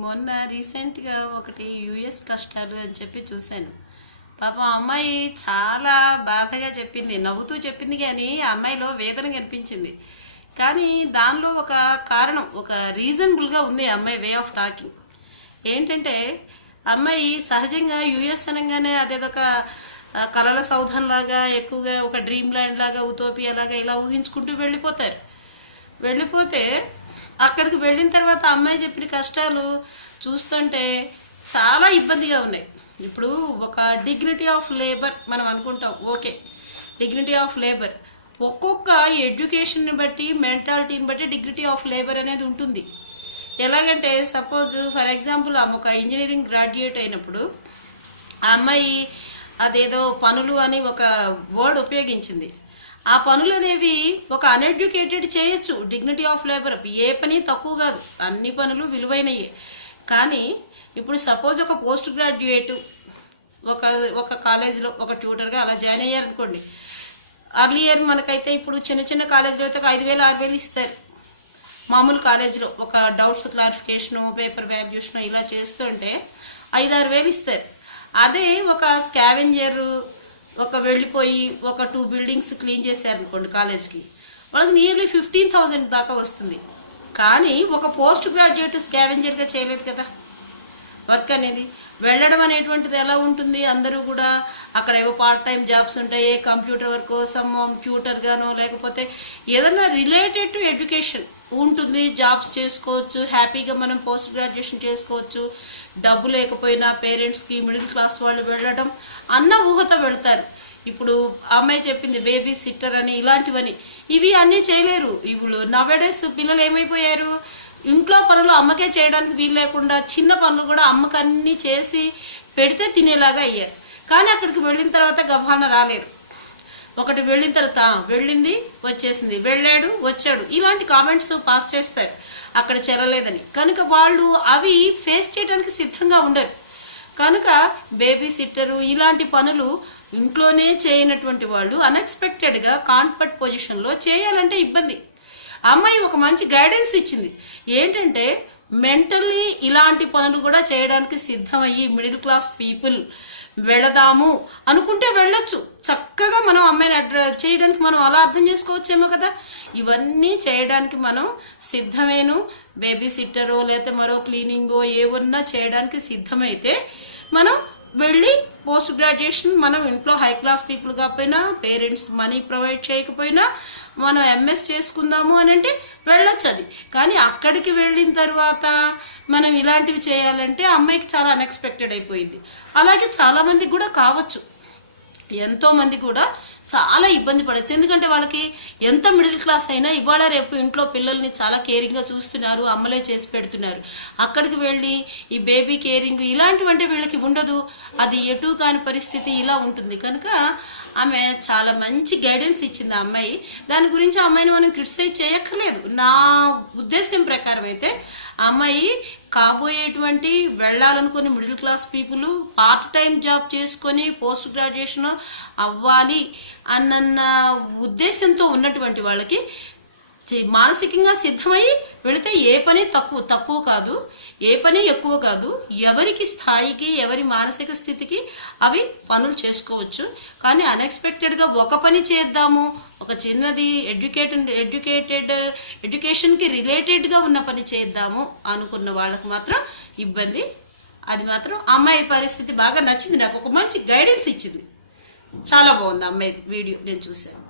మొన్న రీసెంట్గా ఒకటి యుఎస్ కష్టాలు అని చెప్పి చూశాను. పాపం అమ్మాయి చాలా బాధగా చెప్పింది, నవ్వుతూ చెప్పింది, కానీ ఆ అమ్మాయిలో వేదన కనిపించింది. కానీ దానిలో ఒక కారణం, ఒక రీజనబుల్గా ఉంది ఆ అమ్మాయి వే ఆఫ్ టాకింగ్. ఏంటంటే అమ్మాయి సహజంగా యుఎస్ అనగానే అదేదొక కలల సౌధంలాగా, ఎక్కువగా ఒక డ్రీమ్ ల్యాండ్ లాగా, ఉతోపియా లాగా ఇలా ఊహించుకుంటూ వెళ్ళిపోతే అక్కడికి వెళ్ళిన తర్వాత అమ్మాయి చెప్పిన కష్టాలు చూస్తుంటే చాలా ఇబ్బందిగా ఉన్నాయి. ఇప్పుడు ఒక డిగ్నిటీ ఆఫ్ లేబర్ మనం అనుకుంటాం, ఓకే, డిగ్నిటీ ఆఫ్ లేబర్ ఒక్కొక్క ఎడ్యుకేషన్ని బట్టి, మెంటాలిటీని బట్టి డిగ్నిటీ ఆఫ్ లేబర్ అనేది ఉంటుంది. ఎలాగంటే సపోజ్ ఫర్ ఎగ్జాంపుల్ ఆమె ఒక ఇంజనీరింగ్ గ్రాడ్యుయేట్ అయినప్పుడు ఆ అమ్మాయి అదేదో పనులు అని ఒక వర్డ్ ఉపయోగించింది. ఆ పనులు అనేవి ఒక అన్ఎడ్యుకేటెడ్ చేయొచ్చు, డిగ్నిటీ ఆఫ్ లేబర్. ఏ పని తక్కువ కాదు, అన్ని పనులు విలువైనయే. కానీ ఇప్పుడు సపోజ్ ఒక పోస్ట్ గ్రాడ్యుయేట్ ఒక ఒక కాలేజీలో ఒక ట్యూటర్గా అలా జాయిన్ అయ్యారనుకోండి. అర్లియర్ మనకైతే ఇప్పుడు చిన్న చిన్న కాలేజీలో అయితే 5,000 6,000 ఇస్తారు. మామూలు కాలేజీలో ఒక డౌట్స్ క్లారిఫికేషను, పేపర్ వాల్యుయేషను ఇలా చేస్తుంటే 5-6 వేలు ఇస్తారు. అదే ఒక స్కావెంజర్ ఒక వెళ్ళిపోయి ఒక 2 బిల్డింగ్స్ క్లీన్ చేశారనుకోండి కాలేజ్కి, వాళ్ళకి నియర్లీ 15,000 దాకా వస్తుంది. కానీ ఒక పోస్ట్ గ్రాడ్యుయేట్ స్కావెంజర్గా చేయలేదు కదా వర్క్ అనేది. వెళ్ళడం అనేటువంటిది ఎలా ఉంటుంది, అందరూ కూడా అక్కడ ఏవో పార్ట్ టైం జాబ్స్ ఉంటాయి, కంప్యూటర్ వర్క్ సమ్ ట్యూటర్గానో లేకపోతే ఏదైనా రిలేటెడ్ టు ఎడ్యుకేషన్ ఉంటుంది, జాబ్స్ చేసుకోవచ్చు, హ్యాపీగా మనం పోస్ట్ గ్రాడ్యుయేషన్ చేసుకోవచ్చు. డబ్బు లేకపోయినా పేరెంట్స్కి, మిడిల్ క్లాస్ వాళ్ళు వెళ్ళడం అన్న ఊహతో వెళ్తారు. ఇప్పుడు అమ్మాయి చెప్పింది బేబీ సిట్టర్ అని, ఇలాంటివని, ఇవి అన్నీ చేయలేరు. ఇప్పుడు నవేడేస్ పిల్లలు ఏమైపోయారు, ఇంట్లో పనులు అమ్మకే చేయడానికి వీలు లేకుండా చిన్న పనులు కూడా అమ్మకి అన్నీ చేసి పెడితే తినేలాగా అయ్యారు. కానీ అక్కడికి వెళ్ళిన తర్వాత గభాన రాలేరు. ఒకటి వెళ్ళిన తర్వాత వెళ్ళింది వచ్చేసింది, వెళ్ళాడు వచ్చాడు, ఇలాంటి కామెంట్స్ పాస్ చేస్తారు అక్కడ చెల్లలేదని. కనుక వాళ్ళు అవి ఫేస్ చేయడానికి సిద్ధంగా ఉండరు. కనుక బేబీ సిట్టరు ఇలాంటి పనులు ఇంట్లోనే చేయనటువంటి వాళ్ళు అన్ఎక్స్పెక్టెడ్గా కాన్ఫర్ట్ పొజిషన్లో చేయాలంటే ఇబ్బంది. అమ్మాయి ఒక మంచి గైడెన్స్ ఇచ్చింది. ఏంటంటే మెంటల్లీ ఇలాంటి పనులు కూడా చేయడానికి సిద్ధమయ్యి మిడిల్ క్లాస్ పీపుల్ వెళదాము అనుకుంటే వెళ్ళొచ్చు. చక్కగా మనం అమ్మాయిని చేయడానికి మనం అలా అర్థం చేసుకోవచ్చేమో కదా. ఇవన్నీ చేయడానికి మనం సిద్ధమేను. బేబీ సిట్టరో లేకపోతే మరో క్లీనింగో ఏమన్నా చేయడానికి సిద్ధమైతే మనం వెళ్ళి పోస్ట్ గ్రాడ్యుయేషన్ మనం ఇంట్లో హై క్లాస్ పీపుల్ కాకపోయినా, పేరెంట్స్ మనీ ప్రొవైడ్ చేయకపోయినా మనం ఎంఎస్ చేసుకుందాము అని అంటే వెళ్ళొచ్చు అది. కానీ అక్కడికి వెళ్ళిన తర్వాత మనం ఇలాంటివి చేయాలంటే అమ్మాయికి చాలా అన్ఎక్స్పెక్టెడ్ అయిపోయింది. అలాగే చాలామందికి కూడా కావచ్చు, ఎంతోమంది కూడా చాలా ఇబ్బంది పడవచ్చు. ఎందుకంటే వాళ్ళకి ఎంత మిడిల్ క్లాస్ అయినా ఇవాళ రేపు ఇంట్లో పిల్లల్ని చాలా కేరింగ్గా చూస్తున్నారు, అమ్మలే చేసి పెడుతున్నారు. అక్కడికి వెళ్ళి ఈ బేబీ కేరింగ్ ఇలాంటివంటే వీళ్ళకి ఉండదు. అది ఎటు కాని పరిస్థితి ఇలా ఉంటుంది. కనుక ఆమె చాలా మంచి గైడెన్స్ ఇచ్చింది ఆ అమ్మాయి. దాని గురించి ఆ అమ్మాయిని మనం క్రిటిసైజ్ చేయక్కర్లేదు. నా ఉద్దేశం ప్రకారం అయితే ఆ అమ్మాయి కాబోయేటువంటి వెళ్ళాలనుకుని middle class people part time job చేసుకొని పోస్ట్ గ్రాడ్యుయేషన్ అవ్వాలి అన్న ఉద్దేశంతో ఉన్నటువంటి వాళ్ళకి మానసికంగా సిద్ధమై వెళితే ఏ పని తక్కువ కాదు, ఏ పని ఎక్కువ కాదు. ఎవరికి స్థాయికి, ఎవరి మానసిక స్థితికి అవి పనులు చేసుకోవచ్చు. కానీ అన్ఎక్స్పెక్టెడ్గా ఒక పని చేద్దాము, ఒక చిన్నది ఎడ్యుకేషన్కి రిలేటెడ్గా ఉన్న పని చేద్దాము అనుకున్న వాళ్ళకి మాత్రం ఇబ్బంది. అది మాత్రం అమ్మాయి పరిస్థితి బాగా నచ్చింది నాకు. ఒక మంచి గైడెన్స్ ఇచ్చింది. చాలా బాగుంది అమ్మాయి వీడియో నేను చూశాను.